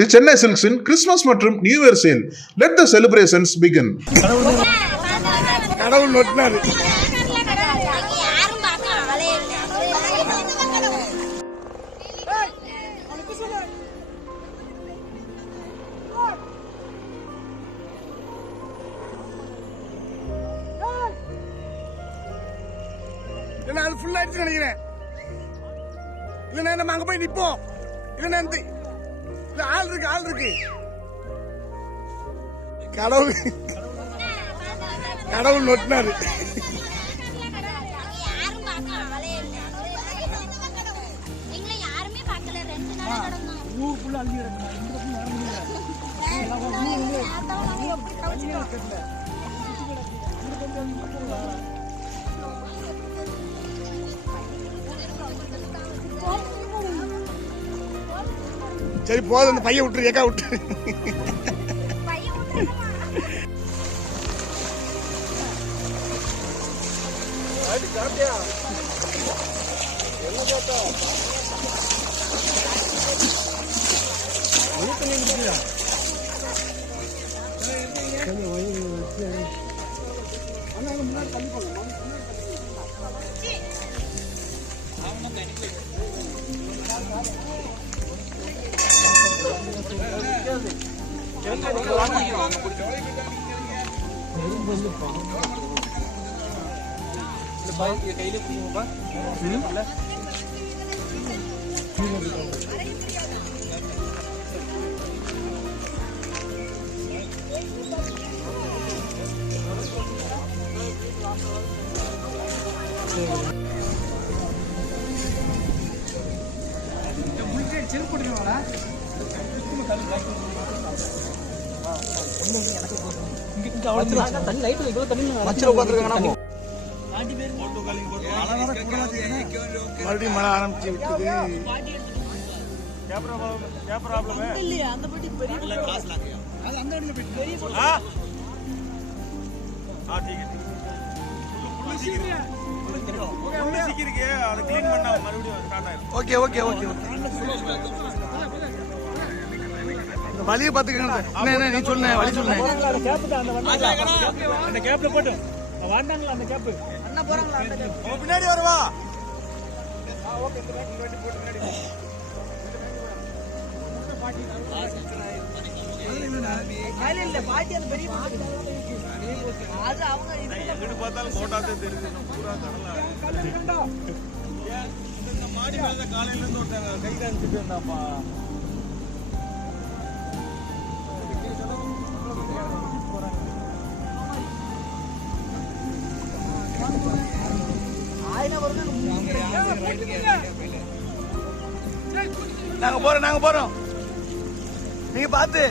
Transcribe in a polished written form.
The Chennai Silks in Christmas மற்றும் New Year sale. Let the celebrations begin. கடவுள் நொட்டினாரு. இல்ல அது ஃபுல்லா ஆயிடுச்சு நினைக்கிறேன். இல்ல நம்ம அங்க போய் நிப்போம். இல்ல இல்ல ஆள் இருக்கு கடவுள் நொட்டினாரு. சரி போதும், அந்த பையன் விட்டுரு, ஏக்கா விட்டுரு. மறுபடியும் மழை ஆரம்பிச்சு விட்டது. ஓகே ஓகே ஓகே வழியை பாத்துக்கங்க. என்ன நீ சொன்ன வழி சொன்ன பின்னாடி வருவா. பார்த்தாலும் போட்டாத்தே தெரியுது. மாடி மேல காலையில இருந்து கை காமிச்சுட்டு இருந்தாப்பா. நாங்க போறோம் நீங்க பாத்து